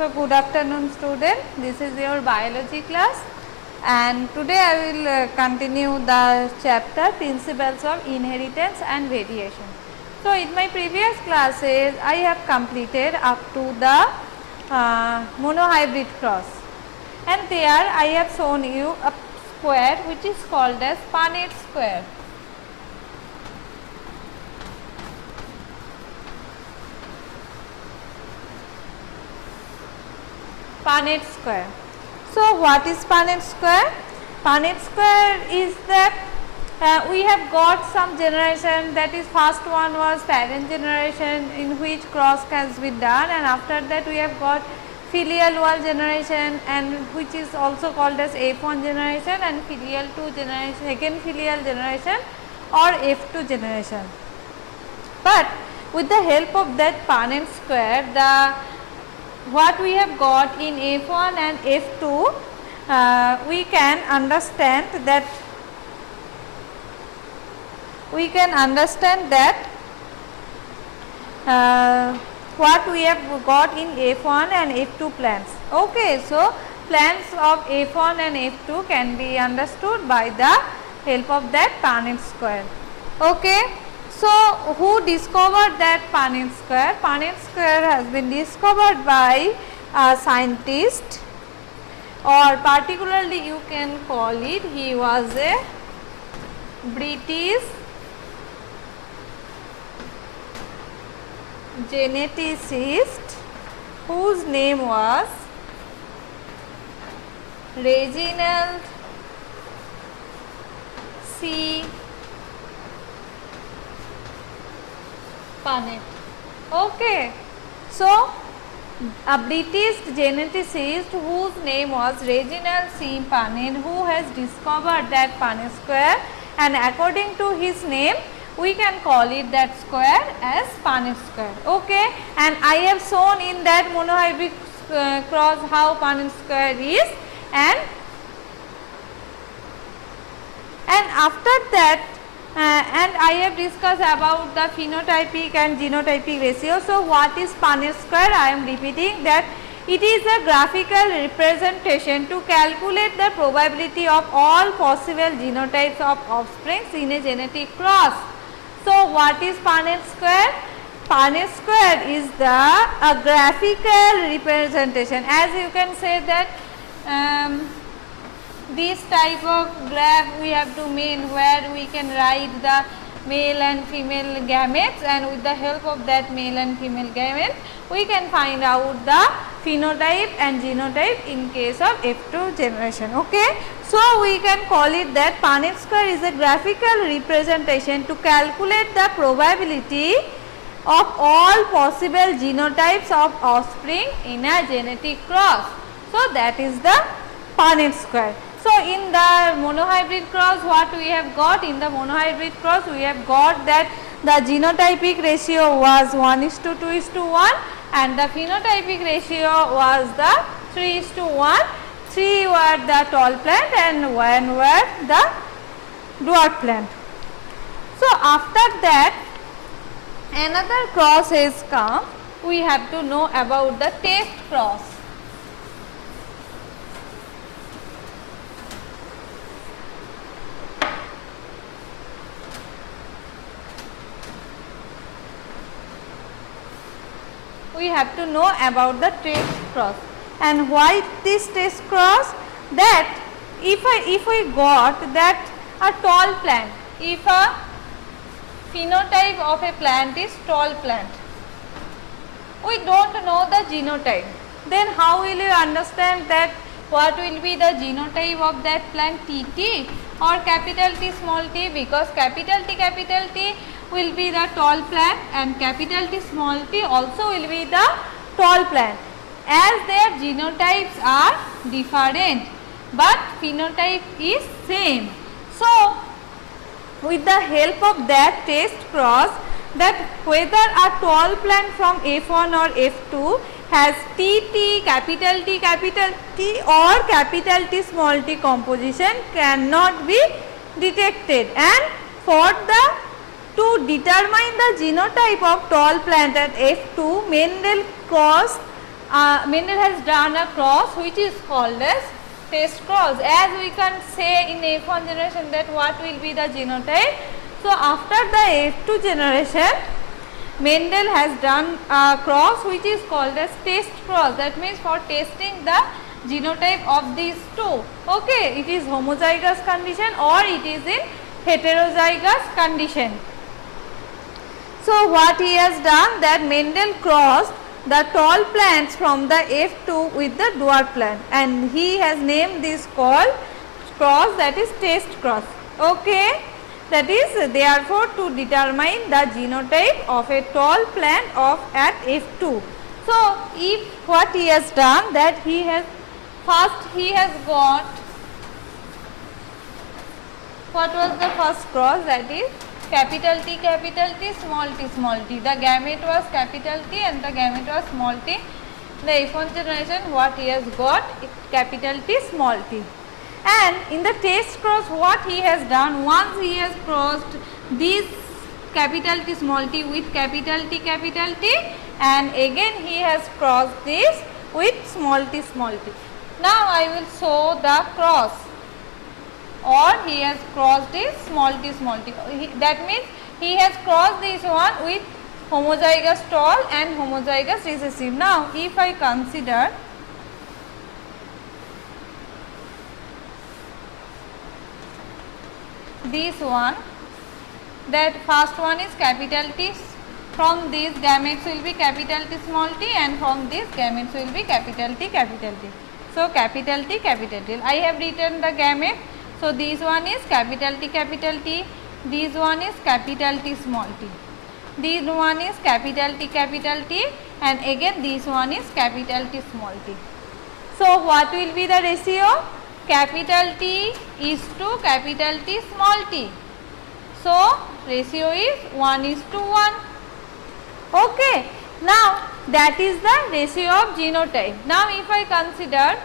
So, good afternoon student, this is your biology class and today I will continue the chapter principles of inheritance and variation. So, in my previous classes I have completed up to the monohybrid cross, and there I have shown you a square which is called as Punnett square. Punnett square. So, what is Punnett square? Punnett square is that we have got some generation, that is first one was parent generation in which cross has been done, and after that we have got filial wall generation, and which is also called as F1 generation, and filial 2 generation, second filial generation or F2 generation. But with the help of that Punnett square, what we have got in F1 and F2, we can understand that what we have got in F1 and F2 plants. Okay, so plants of F1 and F2 can be understood by the help of that Punnett square. Okay. So, who discovered that Punnett square? Punnett square has been discovered by a scientist, or particularly you can call it, he was a British geneticist whose name was Reginald C. Punnett. Okay. So, a British geneticist whose name was Reginald C. Punnett, who has discovered that Punnett square, and according to his name we can call it that square as Punnett square. Okay. And I have shown in that monohybrid cross how Punnett square is, and after that and I have discussed about the phenotypic and genotypic ratio. So, what is Punnett square? I am repeating that it is a graphical representation to calculate the probability of all possible genotypes of offspring in a genetic cross. So, what is Punnett square? Punnett square is a graphical representation, as you can say that this type of graph we have to make where we can write the male and female gametes, and with the help of that male and female gametes we can find out the phenotype and genotype in case of F2 generation. Okay. So, we can call it that Punnett square is a graphical representation to calculate the probability of all possible genotypes of offspring in a genetic cross. So, that is the Punnett square. So, in the monohybrid cross, what we have got? In the monohybrid cross we have got that the genotypic ratio was 1:2:1 and the phenotypic ratio was the 3:1. 3 were the tall plant and 1 were the dwarf plant. So, after that another cross has come. We have to know about the test cross. We have to know about the test cross. And why this test cross? That if we got that a tall plant, if a phenotype of a plant is tall plant, we don't know the genotype, then how will you understand that what will be the genotype of that plant, TT or capital T small t? Because capital T will be the tall plant and capital T small t also will be the tall plant, as their genotypes are different but phenotype is same. So, with the help of that test cross, that whether a tall plant from F1 or F2 has TT, capital T or capital T small t composition cannot be detected, and for to determine the genotype of tall plant at F2, Mendel crossed Mendel has done a cross which is called as test cross. As we can say in F1 generation that what will be the genotype. So after the F2 generation, Mendel has done a cross which is called as test cross. That means for testing the genotype of these two. Okay, it is homozygous condition or it is in heterozygous condition. So what he has done, that Mendel crossed the tall plants from the F2 with the dwarf plant, and he has named this called cross, that is test cross. Okay, that is therefore to determine the genotype of a tall plant of at F2. So if what he has done, that he has first he has got, what was the first cross, that is capital T, small t. The gamete was capital T and the gamete was small t. The F1 generation, what he has got, capital T, small t. And in the test cross, what he has done, once he has crossed this capital T, small t with capital T, and again he has crossed this with small t. Now I will show the cross, or he has crossed this small t. That means he has crossed this one with homozygous tall and homozygous recessive. Now if I consider this one, that first one is capital T, from these gametes will be capital T, small t, and from these gametes will be capital T. So capital T. I have written the gamete. So this one is capital T, this one is capital T, small t, this one is capital T, and again this one is capital T, small t. So what will be the ratio? Capital T is to capital T, small t. So ratio is 1:1. Okay. Now that is the ratio of genotype. Now if I consider,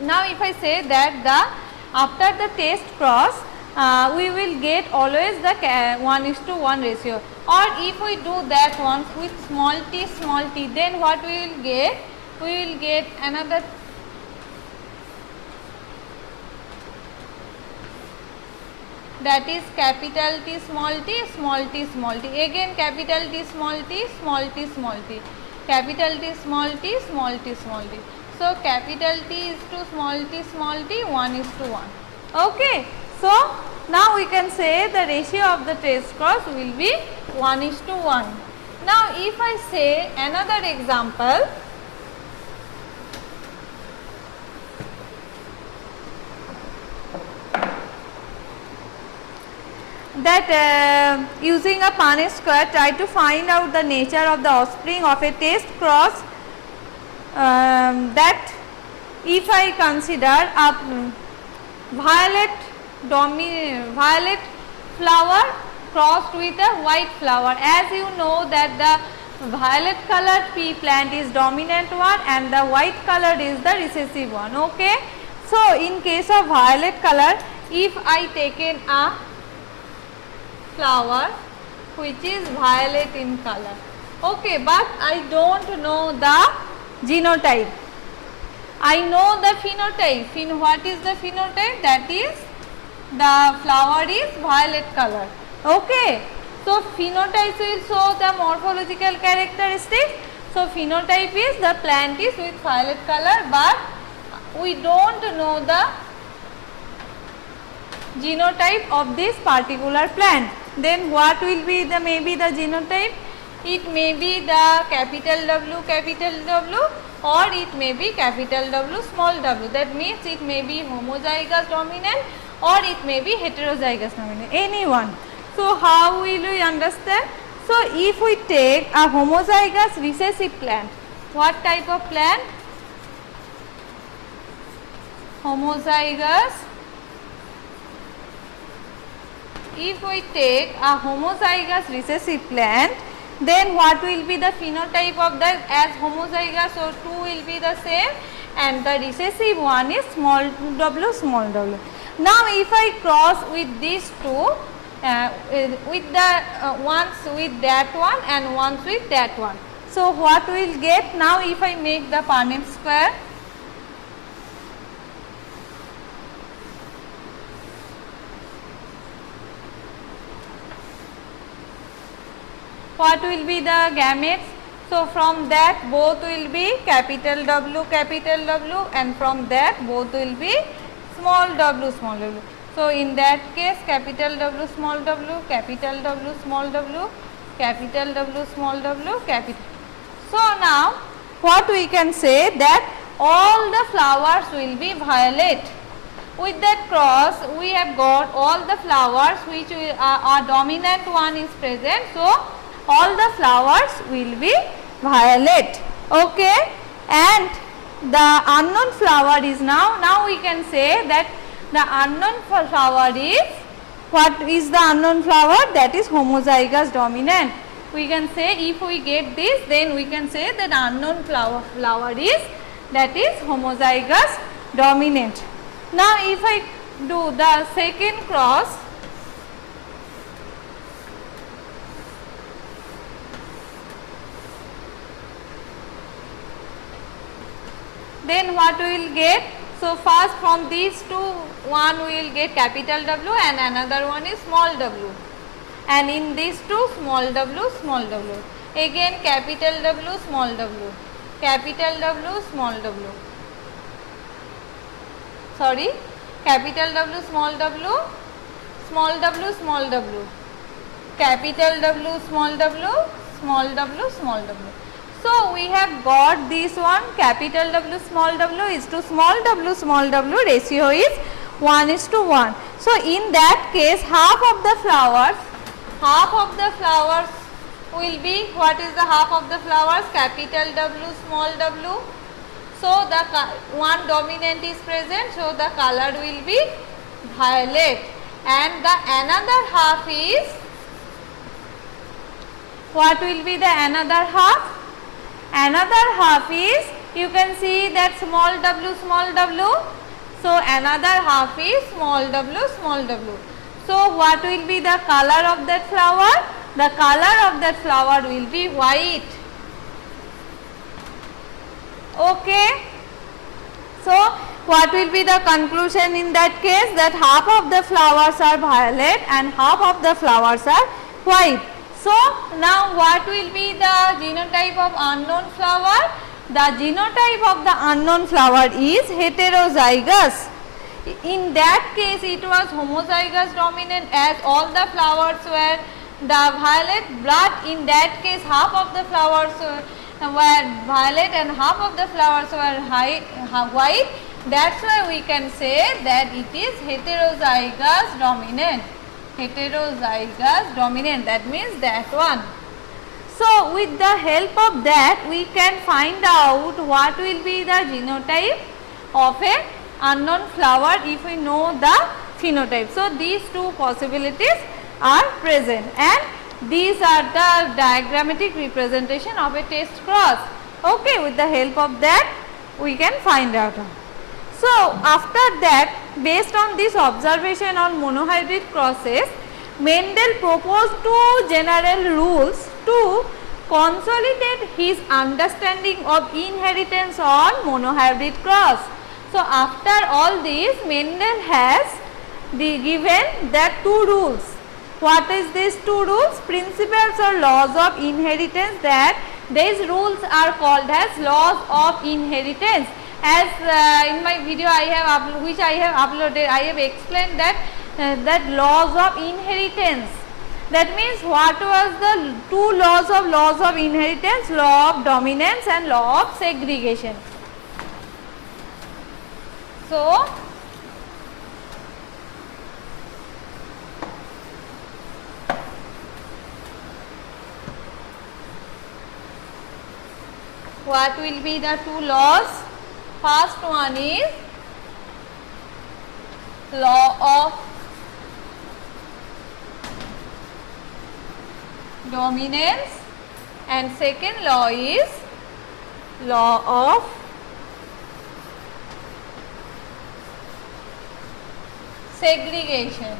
now if I say that the after the test cross, we will get always the 1:1 ratio, or if we do that one with small t, then what we will get? We will get another that is capital T, small t, again capital T, small t, capital T, small t. So capital T is to small t, 1:1. Okay. So now we can say the ratio of the test cross will be 1:1. Now if I say another example, that using a Punnett square, try to find out the nature of the offspring of a test cross, that if I consider a violet flower crossed with a white flower. As you know that the violet colored pea plant is dominant one and the white colored is the recessive one. Okay. So in case of violet color, if I taken a flower which is violet in color, okay, but I don't know the genotype. I know the phenotype. What is the phenotype? That is the flower is violet color. Okay. So phenotypes will show the morphological characteristics. So phenotype is the plant is with violet color, but we don't know the genotype of this particular plant. Then what will be the maybe the genotype? It may be the capital W, or it may be capital W, small w. That means it may be homozygous dominant or it may be heterozygous dominant, any one. So how will we understand? So if we take a homozygous recessive plant, what type of plant? Homozygous. If we take a homozygous recessive plant, then what will be the phenotype of that? As homozygous, so 2 will be the same, and the recessive one is small w. Now if I cross with these two, with the once with that one and once with that one, So what we will get now if I make the Punnett square? What will be the gametes? So from that both will be capital W and from that both will be small w small w. So in that case capital W small w, capital W small w, capital W small w, capital. So now what we can say that all the flowers will be violet. With that cross we have got all the flowers which are dominant one is present. So all the flowers will be violet. Okay, and the unknown flower is now we can say that the unknown flower is, what is the unknown flower? That is homozygous dominant. We can say if we get this, then we can say that unknown flower is, that is homozygous dominant. Now if I do the second cross, then what we will get? So first from these two, one we will get capital W and another one is small w, and in these two small w, again capital W, small w, capital W, small w, sorry, capital W, small w, small w, small w, capital W, small w, small w, small w. So we have got this one, capital W small w is to small w ratio is 1:1. So in that case half of the flowers will be, what is the half of the flowers? Capital W small w. So the one dominant is present, so the color will be violet, and the another half is, what will be the another half? Another half is, you can see that small w. So another half is small w. So what will be the color of that flower? The color of that flower will be white. Okay. So what will be the conclusion in that case? That half of the flowers are violet and half of the flowers are white. So now what will be the genotype of unknown flower? The genotype of the unknown flower is heterozygous. In that case it was homozygous dominant, as all the flowers were the violet, but in that case half of the flowers were violet and half of the flowers were white. That's why we can say that it is heterozygous dominant. Heterozygous dominant, that means that one. So with the help of that we can find out what will be the genotype of a unknown flower if we know the phenotype. So these two possibilities are present, and these are the diagrammatic representation of a test cross. Okay, with the help of that we can find out. So after that, based on this observation on monohybrid crosses, Mendel proposed two general rules to consolidate his understanding of inheritance on monohybrid cross. So after all this, Mendel has given the two rules. What is these two rules? Principles or laws of inheritance. That these rules are called as laws of inheritance. As in my video I have uploaded, I have explained that that laws of inheritance. That means what was the two laws of inheritance? Law of dominance and law of segregation. So what will be the two laws? First one is law of dominance and second law is law of segregation.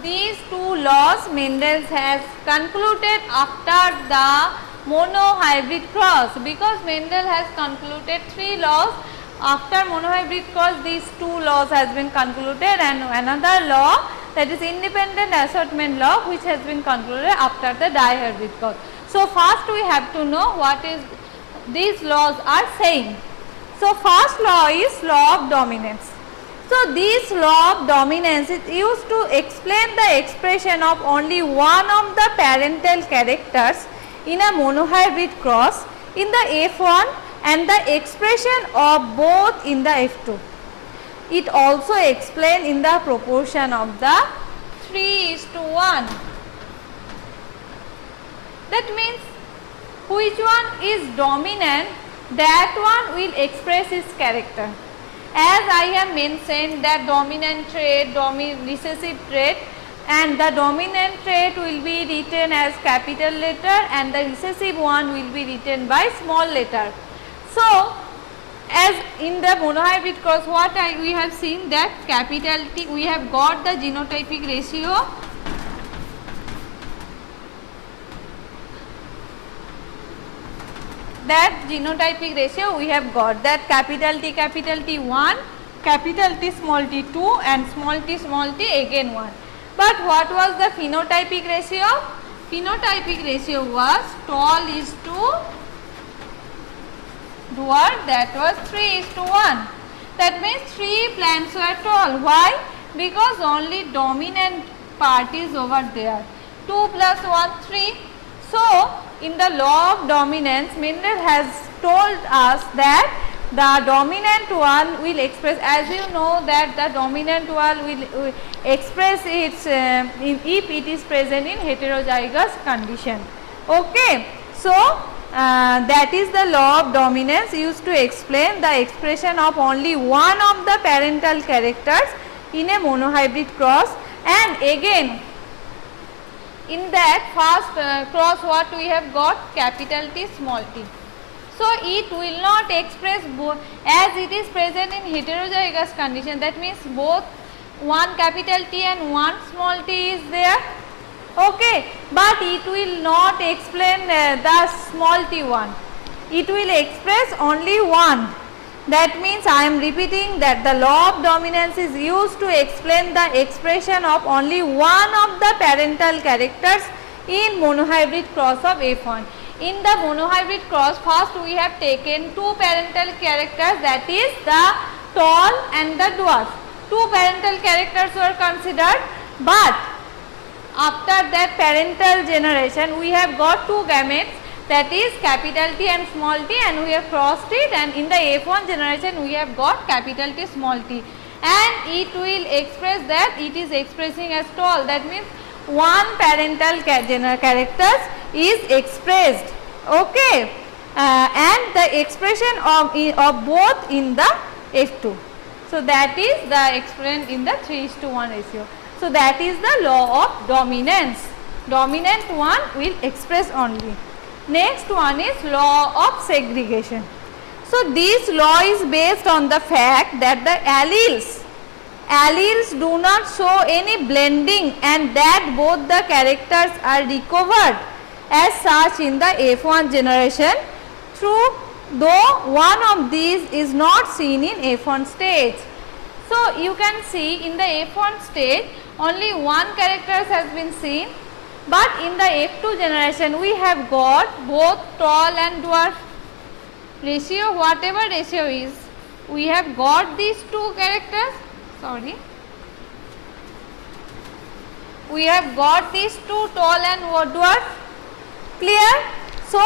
These two laws Mendel has concluded after the monohybrid cross, because Mendel has concluded 3 laws. After monohybrid cross, these 2 laws has been concluded, and another law, that is independent assortment law, which has been concluded after the dihybrid cross. So first we have to know what is these laws are saying. So first law is law of dominance. So this law of dominance is used to explain the expression of only one of the parental characters in a monohybrid cross in the F1 and the expression of both in the F2. It also explained in the proportion of the 3:1. That means which one is dominant, that one will express its character. As I have mentioned that dominant trait, recessive trait, and the dominant trait will be written as capital letter and the recessive one will be written by small letter. So, as in the monohybrid cross, what we have seen that capital T, we have got the genotypic ratio. That genotypic ratio we have got that capital T 1, capital T small t 2 and small t again 1. But what was the phenotypic ratio? Phenotypic ratio was tall is to dwarf, that was 3:1. That means 3 plants were tall. Why? Because only dominant part is over there. 2 plus 1, 3. So, in the law of dominance, Mendel has told us that the dominant one will express, as you know that the dominant one will express its if it is present in heterozygous condition. Okay. So, that is the law of dominance used to explain the expression of only one of the parental characters in a monohybrid cross. And again, in that first cross, what we have got? Capital T small t. So, it will not express both, as it is present in heterozygous condition, that means both one capital T and one small t is there. Okay, but it will not explain the small t one, it will express only one. That means I am repeating that the law of dominance is used to explain the expression of only one of the parental characters in monohybrid cross of F1. In the monohybrid cross, first we have taken 2 parental characters, that is the tall and the dwarf. 2 parental characters were considered, but after that parental generation we have got 2 gametes, that is capital T and small t, and we have crossed it, and in the F1 generation we have got capital T small t, and it will express that it is expressing as tall. That means one parental characters is expressed. Okay, and the expression of both in the F2. So, that is the expression in the 3:1 ratio. So, that is the law of dominance. Dominant one will express only. Next one is law of segregation. So, this law is based on the fact that the alleles do not show any blending, and that both the characters are recovered as such in the F1 generation, though one of these is not seen in F1 stage. So, you can see in the F1 stage only one character has been seen, but in the F2 generation we have got both tall and dwarf ratio, whatever ratio is, we have got these 2 characters, we have got these 2 tall and dwarf, clear. So,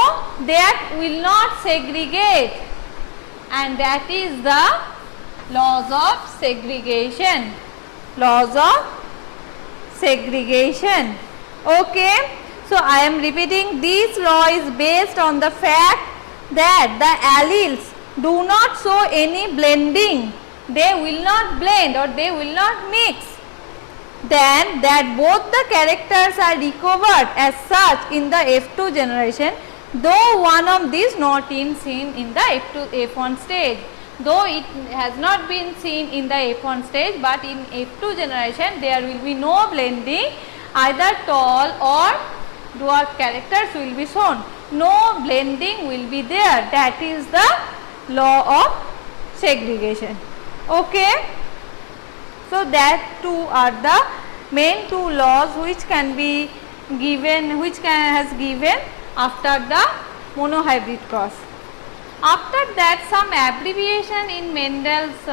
that will not segregate, and that is the laws of segregation. Laws of segregation. Okay. So, I am repeating, this law is based on the fact that the alleles do not show any blending, they will not blend or they will not mix, then that both the characters are recovered as such in the F2 generation, though one of these not seen in the F1 stage. Though it has not been seen in the F1 stage, but in F2 generation there will be no blending, either tall or dwarf characters will be shown. no blending will be there. That is the law of segregation. Okay. So that two are the main two laws which can be given, has given after the monohybrid cross. After that, some abbreviation in Mendel's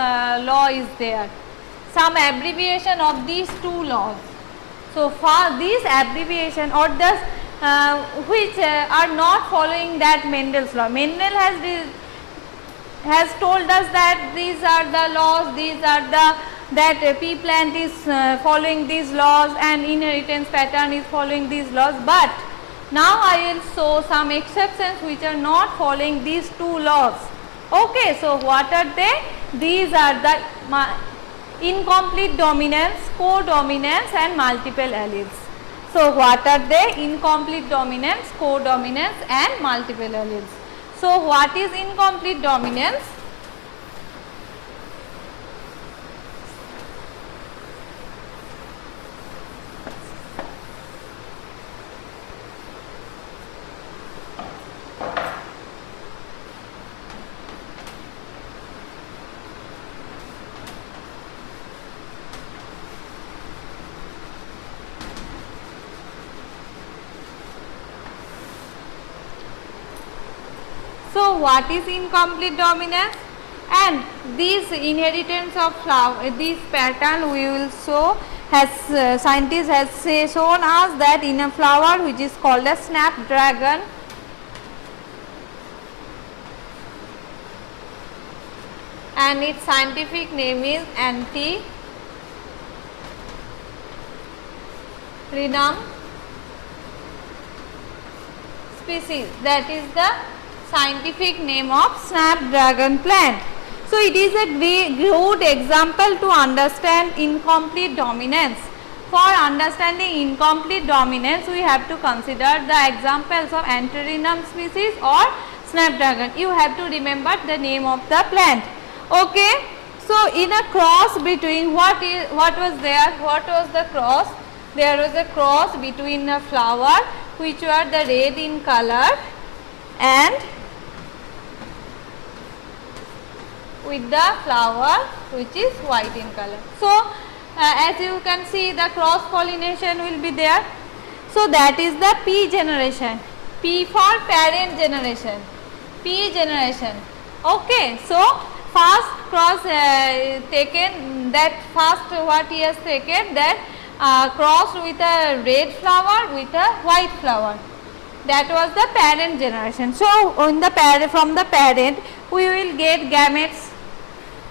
law is there. Some abbreviation of these two laws. So for these abbreviation or the which are not following that Mendel's law. Mendel has told us that these are the laws, these are the that pea plant is following these laws and inheritance pattern is following these laws, but now I will show some exceptions which are not following these two laws. Okay, so what are they? These are the incomplete dominance, codominance and multiple alleles. So what are they? Incomplete dominance, codominance and multiple alleles. So what is incomplete dominance? So what is incomplete dominance? And these inheritance of flower, this pattern we will show, has scientists has shown us that in a flower which is called a snapdragon, and its scientific name is Antirrhinum species. That is the scientific name of snapdragon plant. So it is a good example to understand incomplete dominance. For understanding incomplete dominance, we have to consider the examples of Antirrhinum species or snapdragon. You have to remember the name of the plant. Okay. So in a cross between what was there? What was the cross? There was a cross between a flower which were the red in color and with the flower which is white in color. So as you can see, the cross pollination will be there. So that is the P generation. P for parent generation. P generation. Okay. So first cross taken, that first what he has taken, that cross with a red flower with a white flower. That was the parent generation. So in the from the parent we will get gametes.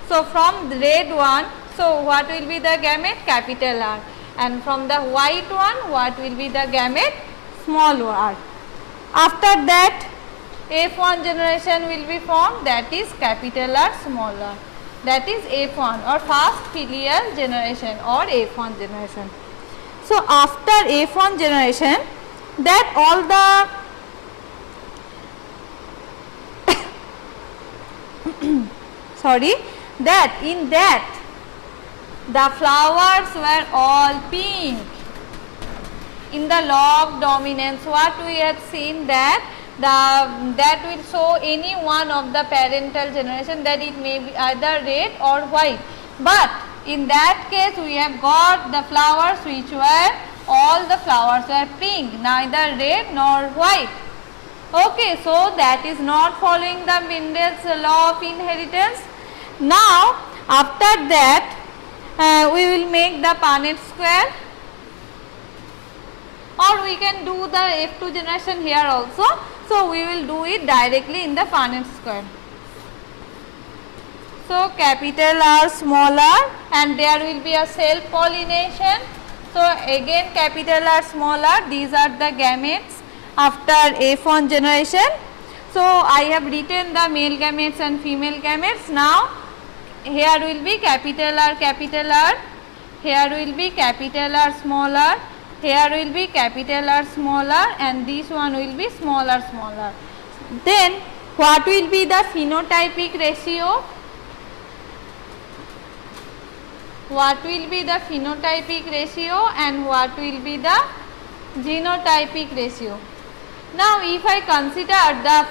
So from the red one, so what will be the gamete? Capital R. And from the white one, what will be the gamete? Small r. After that, F1 generation will be formed, that is capital R, small r. That is F1 or first filial generation or F1 generation. So after F1 generation, that all the sorry, that in that the flowers were all pink. In the law of dominance, what we have seen, that that will show any one of the parental generation, that it may be either red or white. But in that case we have got the flowers which were, all the flowers were pink, neither red nor white. Okay, so that is not following the Mendel's law of inheritance. Now after that we will make the Punnett square, or we can do the F2 generation here also. So we will do it directly in the Punnett square. So capital R, small r, and there will be a self pollination. So again capital R, small r, these are the gametes after F1 generation. So I have written the male gametes and female gametes. Now here will be capital R, here will be capital R, small r, here will be capital R, small r, and this one will be small r, small r. Then what will be the phenotypic ratio? What will be the phenotypic ratio and what will be the genotypic ratio? Now if I consider the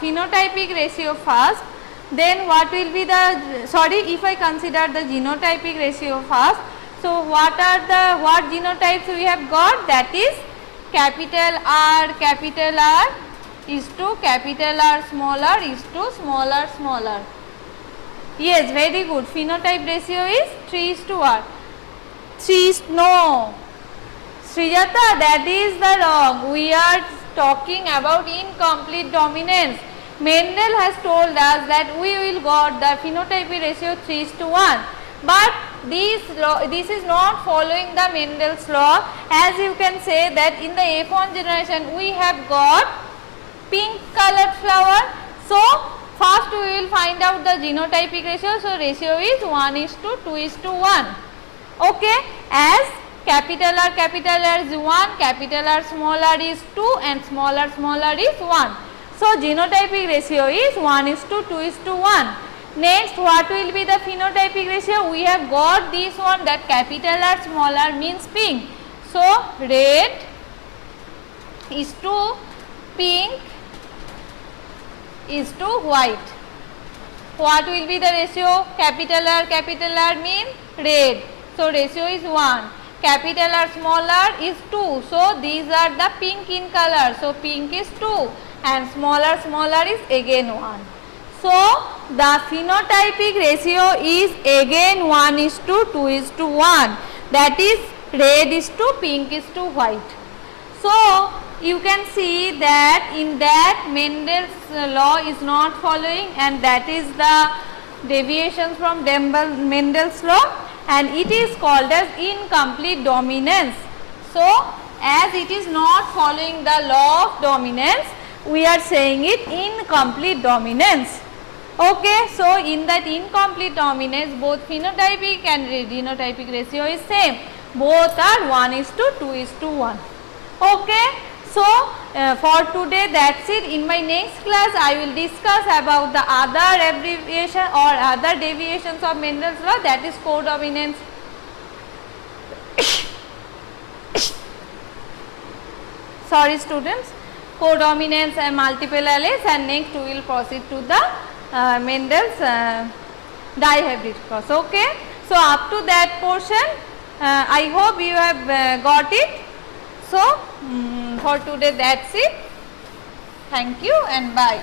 phenotypic ratio first, then what will be the, sorry, if I consider the genotypic ratio first, so what genotypes we have got? That is capital R is to capital R smaller is to smaller. Yes, very good. Phenotype ratio is 3:1. No. Srijata, that is the wrong. We are talking about incomplete dominance. Mendel has told us that we will got the phenotypic ratio 3:1. But this is not following the Mendel's law. As you can say that in the F1 generation we have got pink colored flower. So first we will find out the genotypic ratio. So ratio is 1:2:1. Okay, as capital R is 1, capital R small r is 2 and small r is 1. So genotypic ratio is 1:2:1. Next, what will be the phenotypic ratio? We have got this one, that capital R small r means pink. So red is to pink is to white. What will be the ratio? Capital R means red. So ratio is 1. Capital R small r is 2. So these are the pink in color. So pink is 2 and small r is again 1. So the phenotypic ratio is again 1:2:1. That is red is to pink is to white. So you can see that in that Mendel's law is not following, and that is the deviations from Mendel's law, and it is called as incomplete dominance. So as it is not following the law of dominance, we are saying it incomplete dominance. Okay, so in that incomplete dominance, both phenotypic and genotypic ratio is same. Both are 1:2:1. Okay, so for today that's it. In my next class, I will discuss about the other abbreviation or other deviations of Mendel's law, that is codominance. Sorry students, codominance and multiple alleles, and next we will proceed to the Mendel's dihybrid cross. Okay, so up to that portion, I hope you have got it. So for today that's it. Thank you and bye.